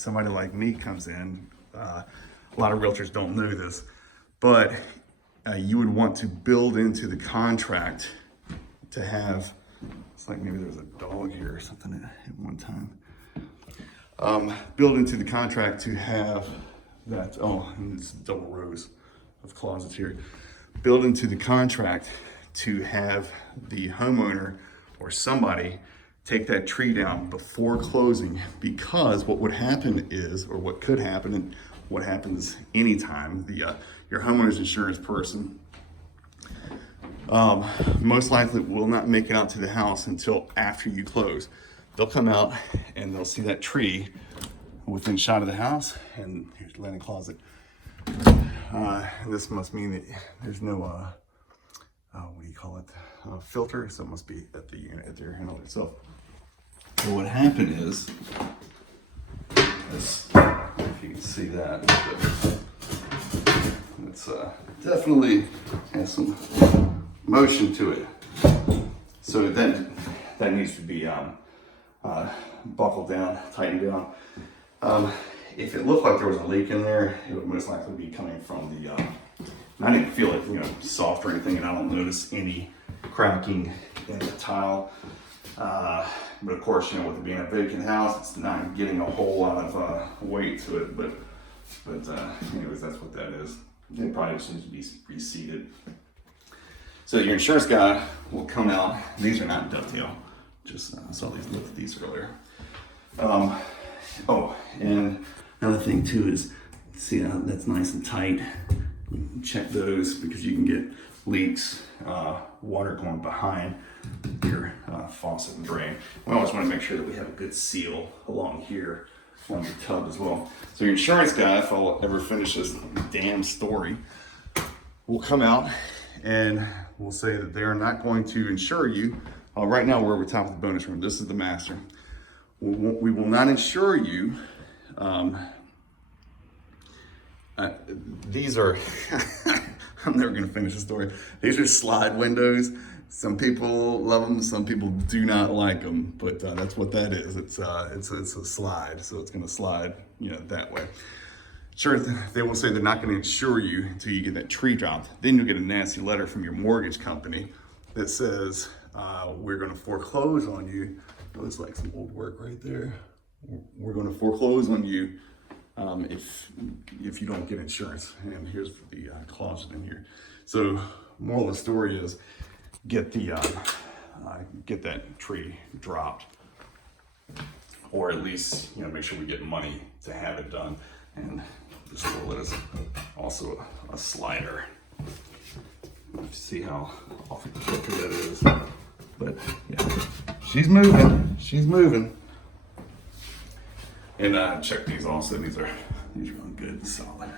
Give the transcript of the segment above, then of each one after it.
somebody like me comes in, a lot of realtors don't know this, but you would want to build into the contract to have, it's like maybe there's a dog here or something at one time. Build into the contract to have that, oh, and it's double rows of closets here. Build into the contract to have the homeowner or somebody take that tree down before closing, because what would happen is, or what could happen, and what happens anytime, your homeowner's insurance person most likely will not make it out to the house until after you close. They'll come out and they'll see that tree within shot of the house, and here's the linen closet. This must mean that there's no, what do you call it, filter, so it must be at the unit, at their handle itself. So what happened is, if you can see that, it's definitely has some motion to it. So that needs to be buckled down, tightened down. If it looked like there was a leak in there, it would most likely be coming from the, I didn't feel it, soft or anything, and I don't notice any cracking in the tile. But of course, with it being a vacant house, it's not getting a whole lot of weight to it, but anyways, that's what that is. It probably just needs to be reseated. So your insurance guy will come out. These are not dovetail. Just saw these, looked at these earlier. Oh, and another thing too is, see how that's nice and tight. You can check those because you can get leaks, water going behind your faucet and drain. We always want to make sure that we have a good seal along here on the tub as well. So your insurance guy, if I'll ever finish this damn story, will come out and will say that they're not going to insure you. Right now we're over top of the bonus room. This is the master. We will not insure you. These are, I'm never gonna finish the story. These are slide windows. Some people love them, some people do not like them, but that's what that is. It's a slide, so it's gonna slide, that way. Sure, they will say they're not gonna insure you until you get that tree dropped. Then you'll get a nasty letter from your mortgage company that says, we're gonna foreclose on you. Oh, it's like some old work right there. We're gonna foreclose on you if you don't get insurance. And here's the closet in here. So moral of the story is, get that tree dropped, or at least make sure we get money to have it done. And this toilet is also a slider. See how off the kilter that is, but yeah, she's moving. And check these also. These are really good and solid.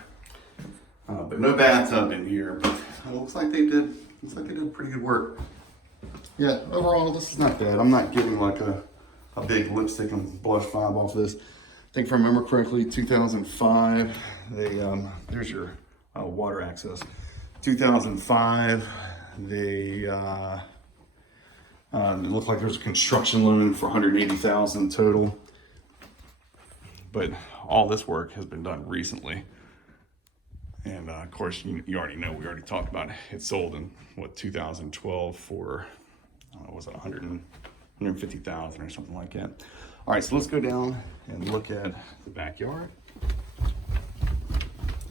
But no bathtub in here. But it looks like they did. Looks like they did pretty good work. Yeah, overall, this is not bad. I'm not getting like a big lipstick and blush vibe off this. I think if I remember correctly, 2005, there's your water access. 2005, it looked like there's a construction loan for $180,000 total. But all this work has been done recently. And of course, you already know, we already talked about it. It sold in, 2012 for, was it 150,000 or something like that. All right, so let's go down and look at the backyard.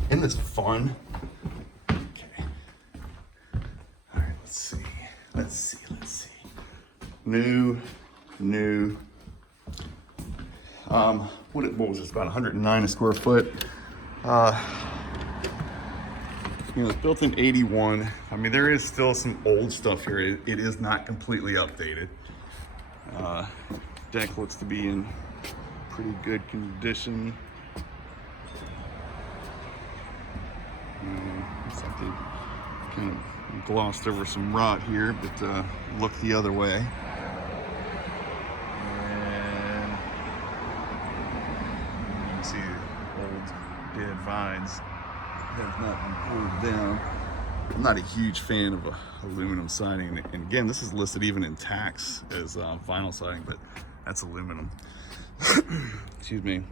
Isn't this fun? Okay. All right, let's see. New. What was this, about 109 a square foot? It's built in 81. I mean, there is still some old stuff here. It is not completely updated. Deck looks to be in pretty good condition. Looks like they kind of glossed over some rot here, but look the other way. And you can see old dead vines have not been pulled down. I'm not a huge fan of aluminum siding, and again, this is listed even in tax as vinyl siding, but that's aluminum. Excuse me.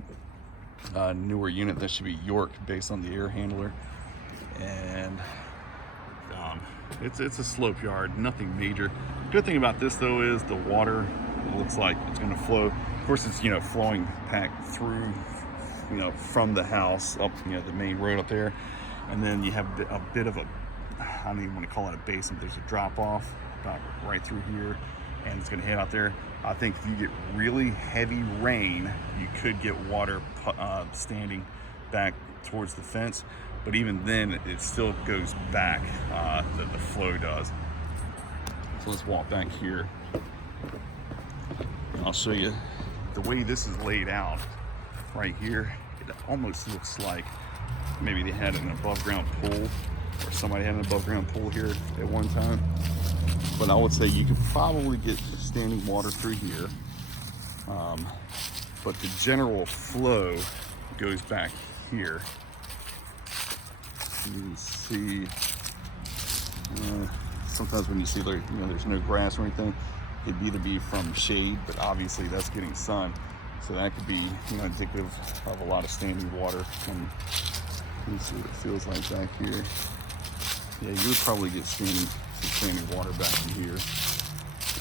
newer unit. That should be York based on the air handler. And it's a slope yard, nothing major. Good thing about this though is the water, it looks like it's going to flow. Of course, it's, you know, flowing back through, you know, from the house up, you know, the main road up there, and then you have a bit of a, I don't even want to call it a basement. There's a drop off about right through here, and it's going to head out there. I think if you get really heavy rain, you could get water standing back towards the fence. But even then, it still goes back, the flow does. So let's walk back here. And I'll show you the way this is laid out right here. It almost looks like maybe they had an above ground pool, or somebody had an above ground pool here at one time. But I would say you could probably get standing water through here. But the general flow goes back here. You can see, sometimes when you see, like, you know, there's no grass or anything, it'd either be from shade, but obviously that's getting sun, so that could be, you know, indicative of a lot of standing water. And you can see what it feels like back here. Yeah, you would probably get some standing water back in here,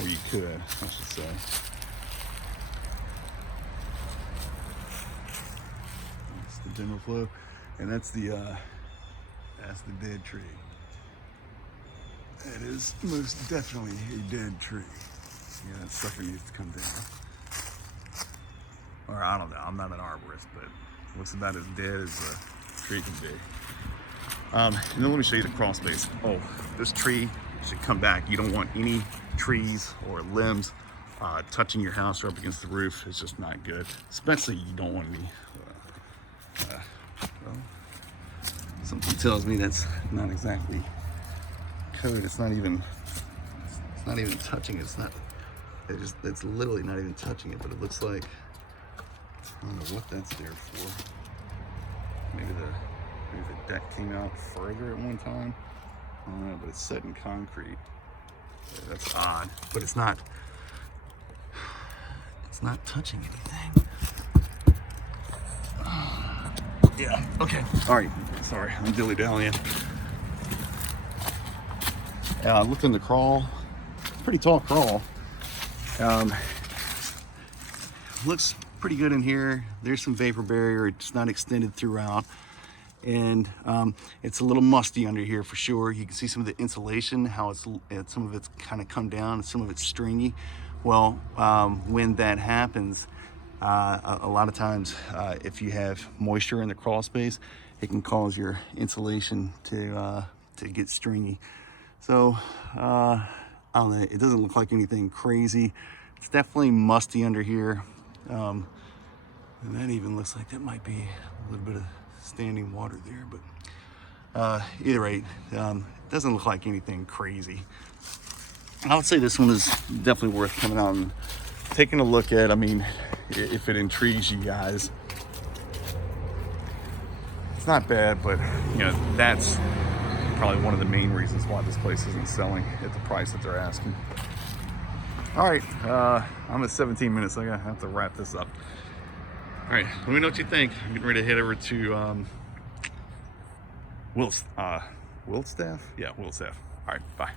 or you could, I should say. That's the general flow, and that's the dead tree. That is most definitely a dead tree. Yeah, that sucker needs to come down. Or I don't know, I'm not an arborist, but looks about as dead as a tree can be. And then let me show you the crawl space. Oh, this tree should come back. You don't want any trees or limbs touching your house or up against the roof. It's just not good. Especially you don't want any, well, something tells me that's not exactly code. It's not even touching it. It's literally not even touching it, but it looks like, I don't know what that's there for. Maybe the deck came out further at one time. I don't know, but it's set in concrete. Yeah, that's odd, but it's not touching anything. Yeah, okay. All right, sorry, I'm dilly-dallying. I looked in the crawl, pretty tall crawl. Looks pretty good in here. There's some vapor barrier, it's not extended throughout. And it's a little musty under here for sure. You can see some of the insulation, how some of it's kind of come down, some of it's stringy. Well, when that happens, a lot of times, if you have moisture in the crawl space, it can cause your insulation to get stringy. So, I don't know, it doesn't look like anything crazy. It's definitely musty under here. And that even looks like that might be a little bit of standing water there, but either rate, it doesn't look like anything crazy. I would say this one is definitely worth coming out and taking a look at. I mean, if it intrigues you guys, it's not bad, but you know, that's probably one of the main reasons why this place isn't selling at the price that they're asking. All right, I'm at 17 minutes, so I'm gonna have to wrap this up. All right, let me know what you think. I'm getting ready to head over to Wiltstaff? Yeah, Wiltstaff. All right, bye.